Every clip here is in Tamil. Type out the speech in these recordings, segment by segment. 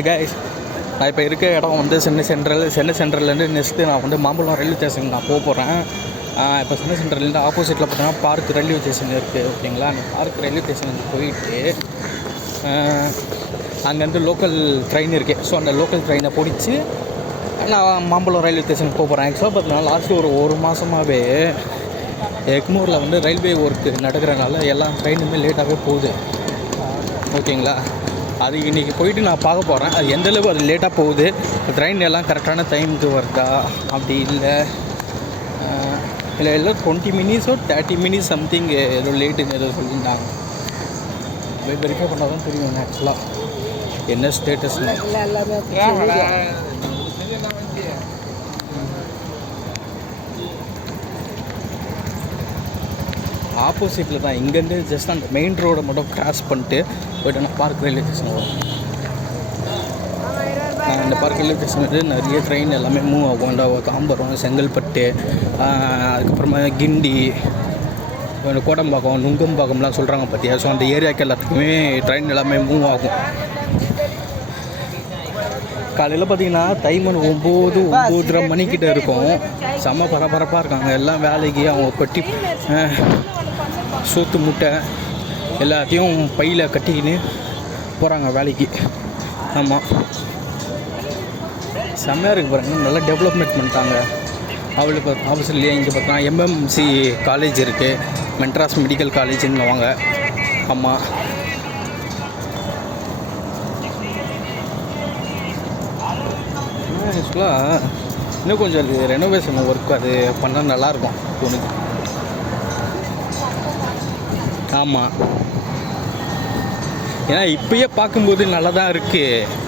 கைஸ், நான் இப்போ இருக்க இடம் வந்து சென்னை சென்ட்ரல்லேருந்து நெக்ஸ்ட்டு நான் வந்து மாம்பழம் ரயில்வே ஸ்டேஷனுக்கு நான் போகிறேன். இப்போ சென்னை சென்ட்ரல்லேருந்து ஆப்போசிட்டில் பார்த்தீங்கன்னா பார்க் ரயில்வே ஸ்டேஷன் இருக்குது. ஓகேங்களா, அந்த பார்க் ரயில்வே ஸ்டேஷனுக்கு போயிட்டு அங்கேருந்து லோக்கல் ட்ரெயின் இருக்குது. ஸோ அந்த லோக்கல் ட்ரெயினை பிடிச்சி நான் மாம்பழம் ரயில்வே ஸ்டேஷனுக்கு போகிறேன். ஆக்சுவலாக பார்த்தீங்கன்னா லாஸ்ட்டு ஒரு மாதமாகவே எக்மூரில் வந்து ரயில்வே ஒர்க்கு நடக்கிறனால எல்லா ட்ரெயினுமே லேட்டாகவே போகுது. ஓகேங்களா, அது இன்றைக்கி போயிட்டு நான் பார்க்க போகிறேன். அது எந்தளவு அது லேட்டாக போகுது, ட்ரெயின் எல்லாம் கரெக்டான டைமுக்கு வருதா அப்படி இல்லை 20 மினிட்ஸோ 30 மினிட்ஸ் சம்திங் ஏதோ லேட்டுன்னு ஏதோ சொல்லியிருந்தாங்க. போய் வெரிஃபை பண்ணால் தான் தெரியும் ஆக்சுவலாக என்ன ஸ்டேட்டஸ்னு. ஆப்போசிட்டில் தான், இங்கேருந்து ஜஸ்ட் அந்த மெயின் ரோடை மட்டும் கிராஸ் பண்ணிட்டு போய்ட்டு நான் பார்க் ரயில்வே ஸ்டேஷன் வரும். இந்த பார்க் ரயில்வே ஸ்டேஷன் வந்து நிறைய ட்ரெயின் எல்லாமே மூவ் ஆகும். இந்த தாம்பரம், செங்கல்பட்டு, அதுக்கப்புறமா கிண்டி, கோடம்பாக்கம், நுங்கம்பாக்கம்லாம் சொல்கிறாங்க பார்த்தியா. ஸோ அந்த ஏரியாவுக்கு எல்லாத்துக்குமே ட்ரெயின் எல்லாமே மூவ் ஆகும். காலையில் பார்த்திங்கன்னா டைம் 9-9:30 மணிக்கிட்ட இருக்கும். செம்ம பரபரப்பாக இருக்காங்க எல்லாம் வேலைக்கு. அவங்க கொட்டி சோத்து முட்டை எல்லாத்தையும் பையில் கட்டிக்கின்னு போகிறாங்க வேலைக்கு. ஆமாம், செம்மையாக இருக்குது பாருங்க, நல்லா டெவலப்மெண்ட் பண்ணிட்டாங்க. அவளுக்கு ஆப்போசிட்லேயே இங்கே பார்த்தா எம்எம்சி காலேஜ் இருக்குது, மெட்ராஸ் மெடிக்கல் காலேஜுன்னு வாங்க. ஆமாம், ஆக்சுவலாக இன்னும் கொஞ்சம் அது ரெனோவேஷன் ஒர்க் அது பண்ணால் நல்லாயிருக்கும் தோணுது. ஆமாம், ஏன்னா இப்போயே பார்க்கும்போது நல்லா தான் இருக்குது.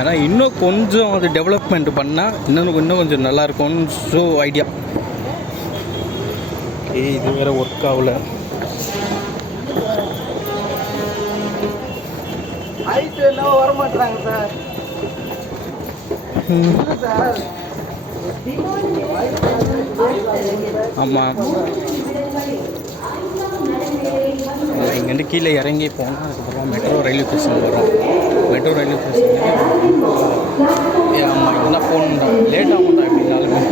ஆனால் இன்னும் கொஞ்சம் அது டெவலப்மெண்ட் பண்ணால் இன்னும் கொஞ்சம் நல்லாயிருக்கும்னு ஸோ ஐடியா. இது வேறு ஒர்க் ஆகல. வரமாட்டாங்க சார். ஆமாம், இங்கேருந்து கீழே இறங்கி போனால் அதுக்கப்புறம் மெட்ரோ ரயில்வே ஸ்டேஷன் வரும். மெட்ரோ ரயில்வே ஸ்டேஷன் ஆமாம், என்ன போகணுண்டா லேட் ஆகும்டா எப்படின்னாலுமே.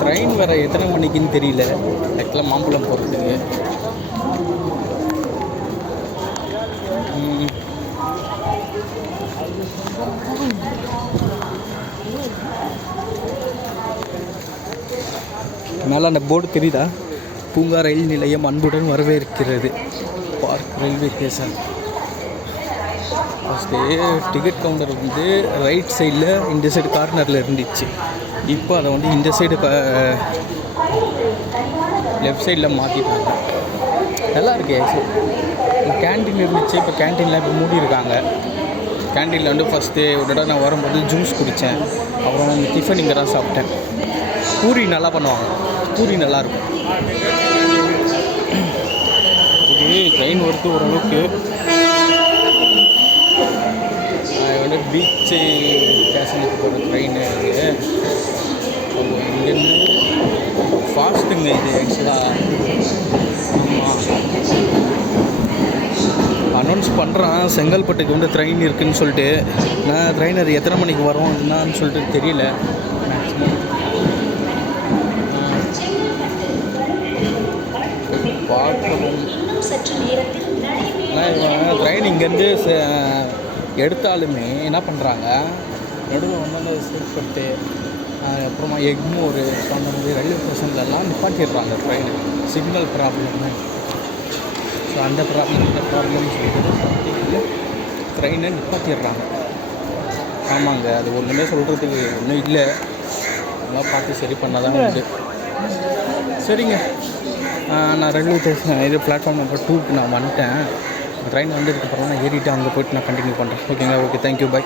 ட்ரெயின் வேறு எத்தனை மணிக்குன்னு தெரியல ஆக்சுவலாக மாம்பழம் போகிறதுக்கு. மேலே அந்த போர்டு தெரியுதா, பூங்கா ரயில் நிலையம் அன்புடன் வரவேற்கிறது park railway station. First ticket counter வந்து ரைட் சைடில் இந்த சைடு கார்னரில் இருந்துச்சு. இப்போ அதை வந்து இந்த சைடு லெஃப்ட் சைடில் மாற்றிட்டாங்க. நல்லா இருக்கு. கேன்டீன் இருந்துச்சு, இப்போ கேன்டீனில் இப்போ மூடி இருக்காங்க. கேன்டீனில் வந்து ஃபஸ்ட்டு ஒரு தடவை நான் வரும்போது ஜூஸ் குடித்தேன், அப்புறம் டிஃபன் இங்கே தான் சாப்பிட்டேன். பூரி நல்லா பண்ணுவாங்க, பூரி நல்லாயிருக்கும். இது ட்ரெயின் ஒர்க்கு ஓரளவுக்கு. வந்து பீச்சு ஸ்டேஷனுக்கு போகிற ட்ரெயின் இது. இங்கேருந்து ஃபாஸ்ட்டுங்க இது ஆக்சுவலாக. ஆமாம், அனௌன்ஸ் பண்ணுறான் செங்கல்பட்டுக்கு வந்து ட்ரெயின் இருக்குதுன்னு சொல்லிட்டு. நான் ட்ரெயின் அது எத்தனை மணிக்கு வரும் என்னான்னு சொல்லிட்டு தெரியல மேக்ஸிமம். பார்க்கணும். ஆனால் ட்ரெயின் இங்கேருந்து எடுத்தாலுமே என்ன பண்ணுறாங்க, நடுவில் வந்து அந்த செங்கல்பட்டு அப்புறமா எக்மோர், ஸோ அந்த மாதிரி ரயில்வே ஸ்டேஷன்லலாம் நிப்பாட்டிடுறாங்க ட்ரெயின். சிக்னல் ப்ராப்ளம்னு. ஸோ அந்த ப்ராப்ளம்னு சொல்லிட்டு ட்ரெயினை நிப்பாட்டிடுறாங்க. ஆமாங்க, அது ஒன்றுமே சொல்கிறதுக்கு ஒன்றும் இல்லை. அதெல்லாம் பார்த்து சரி பண்ணால் தான் உண்டு. சரிங்க, நான் ரயில்வே ஸ்டேஷன் இது பிளாட்ஃபார்ம் நம்பர் 2க்கு நான் வந்துட்டேன். ட்ரெயின் வந்ததுக்கப்புறம் நான் ஏறிட்டு அங்கே போய்ட்டு நான் கண்டினியூ பண்ணுறேன். ஓகேங்களா? Okay, thank you, by.